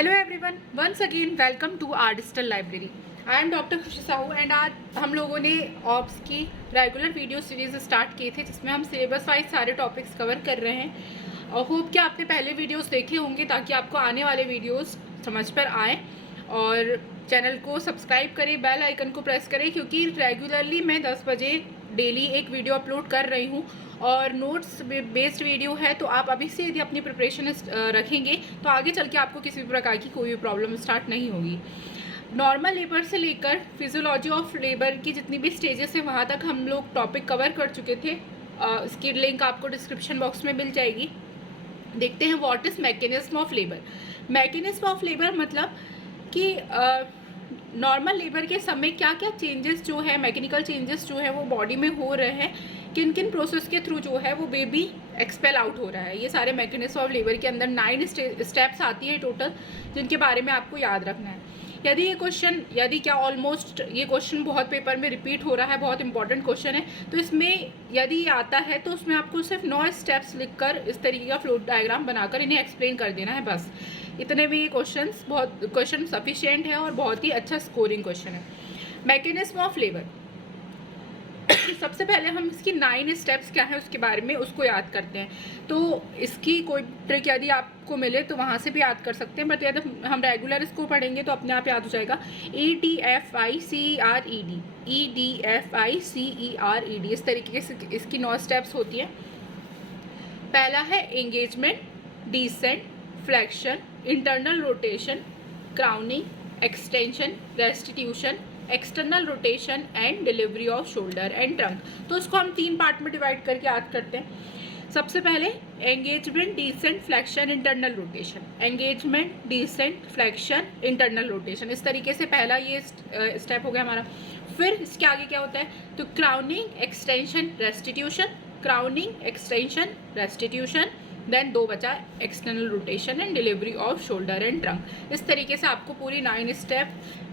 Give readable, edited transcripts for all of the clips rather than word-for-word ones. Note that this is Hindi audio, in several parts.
Hello everyone, once again welcome to our digital library. I am doctor Khushi Sahu and आज हम लोगों ने ऑप्स की रेगुलर वीडियो सीरीज स्टार्ट किए थे जिसमें हम सिलेबस वाइज सारे टॉपिक्स कवर कर रहे हैं और होप कि आपने पहले वीडियोस देखे होंगे ताकि आपको आने वाले वीडियोस समझ पर आए। और चैनल को सब्सक्राइब करें, बेल आइकन को प्रेस करें क्योंकि रेगुलरली मैं 10 बजे डेली एक वीडियो अपलोड कर रही हूँ और नोट्स बेस्ड वीडियो है। तो आप अभी से यदि अपनी प्रिपरेशन रखेंगे तो आगे चल के आपको किसी भी प्रकार की कोई भी प्रॉब्लम स्टार्ट नहीं होगी। नॉर्मल लेबर से लेकर फिजियोलॉजी ऑफ लेबर की जितनी भी स्टेजेस है वहाँ तक हम लोग टॉपिक कवर कर चुके थे। इसकी लिंक आपको डिस्क्रिप्शन बॉक्स में मिल जाएगी। देखते हैं what is mechanism of labour. Mechanism of labour मतलब कि नॉर्मल लेबर के समय क्या क्या चेंजेस जो है, मैकेनिकल चेंजेस जो है वो बॉडी में हो रहे हैं, किन किन प्रोसेस के थ्रू जो है वो बेबी एक्सपेल आउट हो रहा है। ये सारे मैकेनिज्म ऑफ लेबर के अंदर 9 स्टेप्स आती है टोटल, जिनके बारे में आपको याद रखना है। यदि ये क्वेश्चन बहुत पेपर में रिपीट हो रहा है, बहुत इंपॉर्टेंट क्वेश्चन है, तो इसमें यदि आता है तो उसमें आपको सिर्फ 9 स्टेप्स लिखकर इस तरीके का फ्लो डायग्राम बनाकर इन्हें एक्सप्लेन कर देना है। बस इतने में ये क्वेश्चन सफिशिएंट है और बहुत ही अच्छा स्कोरिंग क्वेश्चन है। मैकेनिज्म ऑफ लेबर सबसे पहले हम इसकी 9 स्टेप्स क्या है उसके बारे में उसको याद करते हैं। तो इसकी कोई ट्रिक यदि आपको मिले तो वहाँ से भी याद कर सकते हैं, बट यदि हम रेगुलर इसको पढ़ेंगे तो अपने आप याद हो जाएगा। EDFICERED इस तरीके से इसकी 9 स्टेप्स होती हैं। पहला है engagement, descent, flexion, internal rotation, crowning, extension, restitution, external rotation and delivery of shoulder and trunk. तो इसको हम 3 पार्ट में डिवाइड करके याद करते हैं। सबसे पहले engagement, descent, flexion, internal rotation. Engagement, descent, flexion, internal rotation, इस तरीके से पहला ये स्टेप हो गया हमारा। फिर इसके आगे क्या होता है, तो crowning, extension, restitution, crowning, extension, restitution, then 2 बचा external rotation and delivery of shoulder and trunk. इस तरीके से आपको पूरी 9 स्टेप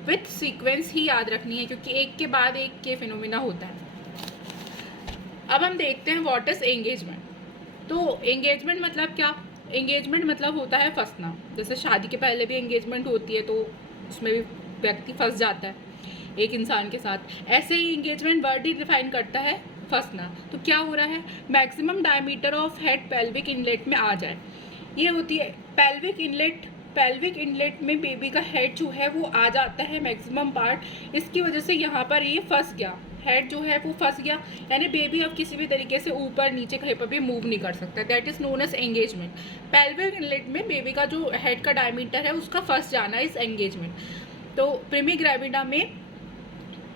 विथ सीक्वेंस ही याद रखनी है क्योंकि एक के बाद एक के फिनोमिना होता है। अब हम देखते हैं व्हाट इज एंगेजमेंट। तो एंगेजमेंट मतलब क्या? एंगेजमेंट मतलब होता है फंसना। जैसे शादी के पहले भी एंगेजमेंट होती है तो उसमें भी व्यक्ति फंस जाता है एक इंसान के साथ, ऐसे ही एंगेजमेंट वर्ड ही डिफाइन करता है फंसना। तो क्या हो रहा है, maximum diameter of head pelvic inlet में आ जाए, ये होती है पेल्विक इनलेट। पेल्विक इनलेट में बेबी का हेड जो है वो आ जाता है मैक्सिमम पार्ट, इसकी वजह से यहाँ पर ये फंस गया, हेड जो है वो फंस गया, यानी बेबी अब किसी भी तरीके से ऊपर नीचे कहीं पर भी मूव नहीं कर सकता। That is known as engagement. Pelvic inlet में बेबी का जो हेड का डायमीटर है उसका फंस जाना इज एंगेजमेंट। तो प्रीमी ग्रेविडा में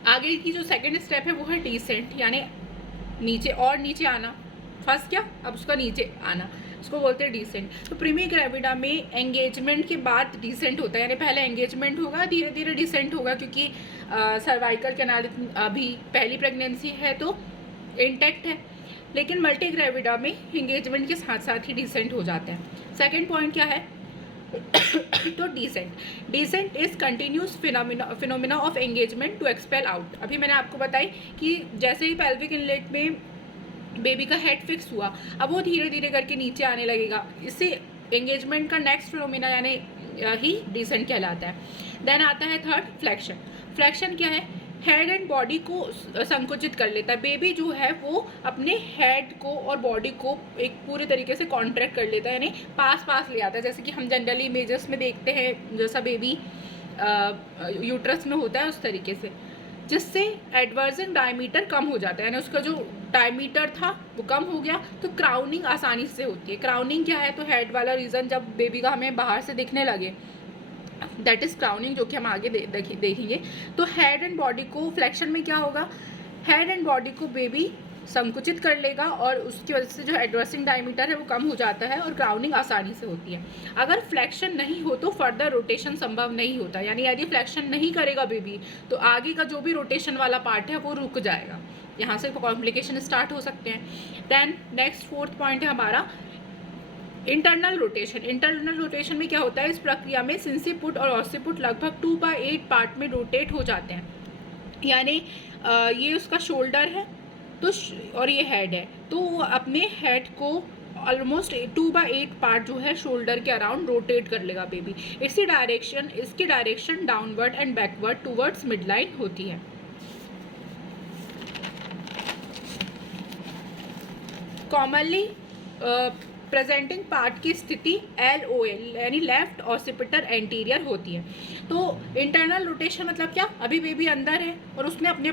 आगे की जो सेकेंड स्टेप है वो है डिसेंट, यानी नीचे और नीचे आना। फंस गया, अब उसका नीचे आना, उसको बोलते हैं डिसेंट। तो प्रीमी ग्रेविडा में एंगेजमेंट के बाद डिसेंट होता है, यानी पहले एंगेजमेंट होगा, धीरे धीरे डिसेंट होगा क्योंकि सर्वाइकल कैनाल अभी पहली प्रेगनेंसी है तो इंटैक्ट है। लेकिन मल्टी ग्रेविडा में एंगेजमेंट के साथ साथ ही डिसेंट हो जाता है। सेकेंड पॉइंट क्या है, तो descent is continuous phenomena of engagement to expel out. अभी मैंने आपको बताई कि जैसे ही पेल्विक इनलेट में बेबी का हेड फिक्स हुआ, अब वो धीरे धीरे करके नीचे आने लगेगा। इससे एंगेजमेंट का नेक्स्ट फिनोमिना यानी ही डिसेंट कहलाता है। देन आता है थर्ड फ्लेक्शन। फ्लेक्शन क्या है, हेड एंड बॉडी को संकुचित कर लेता है। बेबी जो है वो अपने हेड को और बॉडी को एक पूरे तरीके से कॉन्ट्रैक्ट कर लेता है, यानी पास ले आता है। जैसे कि हम जनरली इमेजेस में देखते हैं जैसा बेबी यूट्रस में होता है उस तरीके से, जिससे एडवर्जन डायमीटर कम हो जाता है, यानी उसका जो डायमीटर था वो कम हो गया। तो क्राउनिंग आसानी से होती है। क्राउनिंग क्या है, तो हेड वाला रीजन जब बेबी का हमें बाहर से दिखने लगे, दैट इज क्राउनिंग, जो कि हम आगे देखेंगे। तो हेड एंड बॉडी को, फ्लेक्शन में क्या होगा, हेड एंड बॉडी को बेबी संकुचित कर लेगा और उसकी वजह से जो एडवर्सिंग डायमीटर है वो कम हो जाता है और क्राउनिंग आसानी से होती है। अगर फ्लेक्शन नहीं हो तो फर्दर रोटेशन संभव नहीं होता, यानी यदि फ्लेक्शन नहीं करेगा बेबी तो आगे का जो भी रोटेशन वाला पार्ट है वो रुक जाएगा, यहाँ से कॉम्प्लिकेशन स्टार्ट हो सकते हैं। देन नेक्स्ट फोर्थ पॉइंट है हमारा इंटरनल रोटेशन। इंटरनल रोटेशन में क्या होता है, इस प्रक्रिया में सिंसिपुट और ऑसिपुट लगभग 2/8 पार्ट में रोटेट हो जाते हैं, यानी ये उसका शोल्डर है तो और ये हेड है, तो वो अपने हेड को ऑलमोस्ट 2/8 पार्ट जो है शोल्डर के अराउंड रोटेट कर लेगा बेबी। इसकी direction downward and backward towards mid line होती है। कॉमनली प्रेजेंटिंग पार्ट की स्थिति LOL यानी लेफ्ट ऑसिपिटर एंटीरियर होती है। तो इंटरनल रोटेशन मतलब क्या, अभी बेबी अंदर है और उसने अपने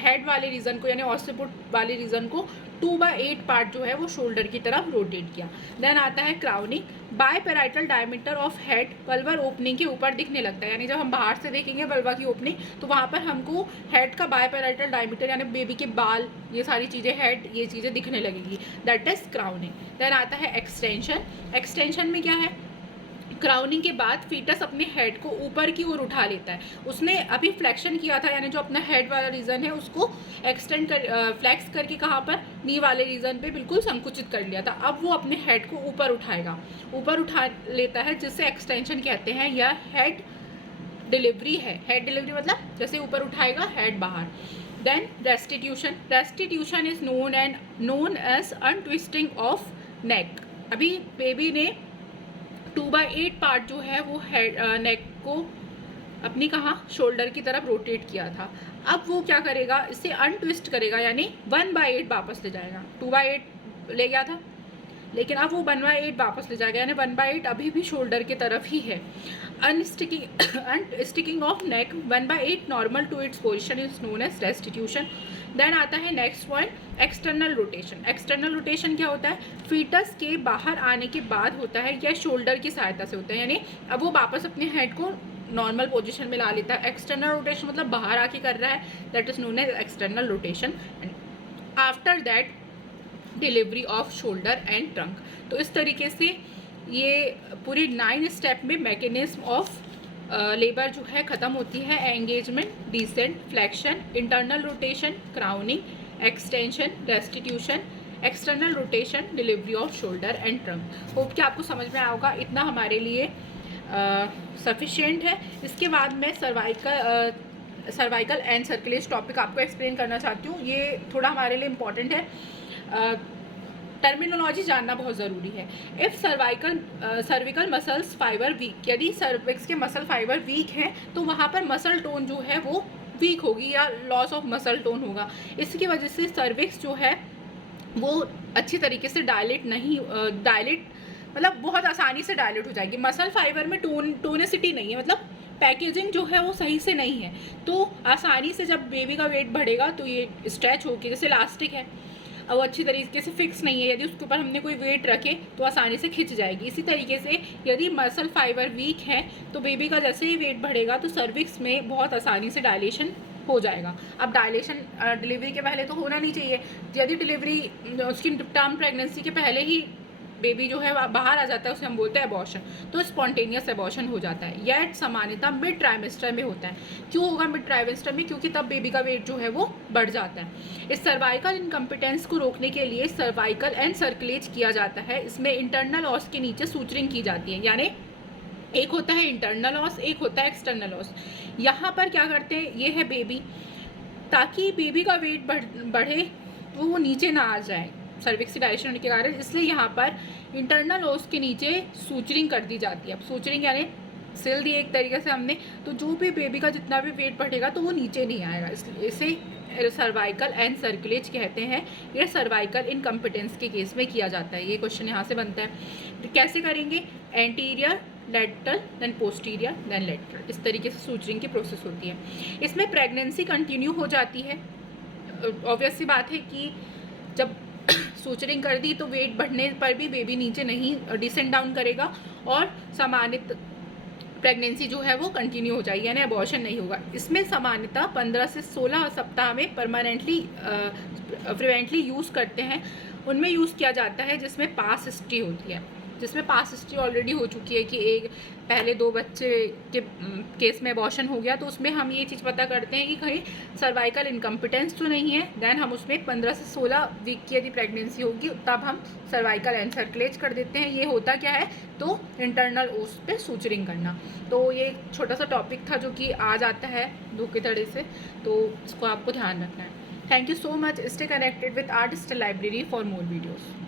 हेड वाले रीजन को यानी ऑसिपिट वाले रीजन को 2/8 पार्ट जो है वो शोल्डर की तरफ रोटेट किया। देन आता है crowning, biparietal diameter of head vulvar opening के ऊपर दिखने लगता है, यानी जब हम बाहर से देखेंगे वल्वा की ओपनिंग तो वहाँ पर हमको हेड का बायपैराइटल डायमीटर यानी बेबी के बाल, ये सारी चीज़ें, हेड, ये चीज़ें दिखने लगेगी, दैट इज क्राउनिंग। देन आता है एक्सटेंशन में क्या है, क्राउनिंग के बाद फीटस अपने हेड को ऊपर की ओर उठा लेता है। उसने अभी फ्लेक्शन किया था यानी जो अपना हेड वाला रीजन है उसको फ्लेक्स करके कहाँ पर, नी वाले रीजन पे बिल्कुल संकुचित कर लिया था। अब वो अपने हेड को ऊपर उठाएगा, ऊपर उठा लेता है, जिससे एक्सटेंशन कहते हैं। यह हेड डिलीवरी है। हेड डिलीवरी मतलब जैसे ऊपर उठाएगा हेड बाहर। Then restitution is known as untwisting of neck. अभी बेबी ने 2/8 पार्ट जो है वो हेड नेक को अपनी कहाँ, शोल्डर की तरफ रोटेट किया था। अब वो क्या करेगा, इसे अनट्विस्ट करेगा यानी 1/8 वापस ले जाएगा। 2/8 ले गया था लेकिन अब वो 1/8 वापस ले जाएगा यानी 1/8 अभी भी शोल्डर की तरफ ही है। Unsticking of neck 1/8 normal to its position is known as restitution. Then आता है नेक्स्ट पॉइंट, एक्सटर्नल रोटेशन क्या होता है, फीटस के बाहर आने के बाद होता है या शोल्डर की सहायता से होता है, यानी अब वो वापस अपने हेड को नॉर्मल पोजीशन में ला लेता है। एक्सटर्नल रोटेशन मतलब बाहर आके कर रहा है, that is known as external rotation. After that delivery of shoulder and trunk. तो इस तरीके से ये पूरी 9 स्टेप में मैकेनिज्म ऑफ लेबर जो है ख़त्म होती है। Engagement, descent, flexion, internal rotation, crowning, extension, restitution, external rotation, delivery of shoulder and trunk. Hope कि आपको समझ में आएगा, इतना हमारे लिए सफिशिएंट है। इसके बाद मैं सर्वाइकल एंड सर्कुलेज टॉपिक आपको एक्सप्लेन करना चाहती हूँ। ये थोड़ा हमारे लिए इम्पॉर्टेंट है, टर्मिनोलॉजी जानना बहुत ज़रूरी है। If cervical muscles fibre weak, यदि सर्विक्स के मसल फाइबर वीक हैं तो वहाँ पर मसल टोन जो है वो वीक होगी या लॉस ऑफ मसल टोन होगा। इसकी वजह से सर्विक्स जो है वो अच्छी तरीके से डायलेट मतलब बहुत आसानी से डायलेट हो जाएगी। मसल फाइबर में टोनिसिटी नहीं है, मतलब पैकेजिंग जो है वो सही से नहीं है, तो आसानी से जब बेबी का वेट बढ़ेगा तो ये स्ट्रेच होगी, जैसे इलास्टिक है और वो अच्छी तरीके से फिक्स नहीं है, यदि उसके ऊपर हमने कोई वेट रखे तो आसानी से खिंच जाएगी। इसी तरीके से यदि मसल फाइबर वीक है तो बेबी का जैसे ही वेट बढ़ेगा तो सर्विक्स में बहुत आसानी से डायलेशन हो जाएगा। अब डायलेशन डिलीवरी के पहले तो होना नहीं चाहिए। यदि डिलीवरी उसकी टर्म प्रेगनेंसी के पहले ही बेबी जो है बाहर आ जाता है, उसे हम बोलते हैं एबॉर्शन, तो स्पॉन्टेनियस एबॉर्शन हो जाता है। यह सामान्यतः मिड ट्राइमेस्टर में होता है। क्यों होगा मिड ट्राइमेस्टर में? क्योंकि तब बेबी का वेट जो है वो बढ़ जाता है। इस सर्वाइकल इनकम्पिटेंस को रोकने के लिए सर्वाइकल एंड सर्कुलेज किया जाता है। इसमें इंटरनल ऑस के नीचे सूचरिंग की जाती है, यानी एक होता है इंटरनल ऑस, एक होता है एक्सटर्नल ऑस। यहाँ पर क्या करते हैं, ये है बेबी, ताकि बेबी का वेट बढ़े तो वो नीचे ना आ जाए सर्विक्स डायलेशन होने के कारण, इसलिए यहाँ पर इंटरनल ओस के नीचे सूचरिंग कर दी जाती है। अब सूचरिंग यानी सिल दी एक तरीके से हमने, तो जो भी बेबी का जितना भी वेट बढ़ेगा तो वो नीचे नहीं आएगा, इसलिए इसे सर्वाइकल एंड सर्कुलेज कहते हैं। ये सर्वाइकल इनकम्पिटेंस के केस में किया जाता है। ये क्वेश्चन यहाँ से बनता है। तो कैसे करेंगे? Anterior, lateral, then posterior, then lateral, इस तरीके से सूचरिंग की प्रोसेस होती है। इसमें प्रेगनेंसी कंटिन्यू हो जाती है। ऑब्वियस सी बात है कि जब सूचरिंग कर दी तो वेट बढ़ने पर भी बेबी नीचे नहीं डिसेंड डाउन करेगा और सामान्यत प्रेगनेंसी जो है वो कंटिन्यू हो जाएगी, यानी अबॉर्शन नहीं होगा। इसमें सामान्यतः 15 से 16 सप्ताह में प्रिवेंटली यूज़ करते हैं। उनमें यूज़ किया जाता है जिसमें पास हिस्ट्री होती है, जिसमें पास हिस्ट्री ऑलरेडी हो चुकी है कि एक पहले 2 बच्चे के केस में अबॉर्शन हो गया, तो उसमें हम ये चीज़ पता करते हैं कि कहीं सर्वाइकल इनकम्पिटेंस तो नहीं है। देन हम उसमें 15 से 16 वीक की यदि प्रेगनेंसी होगी तब हम सर्वाइकल एंड सर्कुलेज कर देते हैं। ये होता क्या है? तो इंटरनल ओस पे सूचरिंग करना। तो ये छोटा सा टॉपिक था जो कि आ जाता है धोखेधड़ी से, तो इसको आपको ध्यान रखना है। Thank you so much. Stay connected with art digital library for more videos.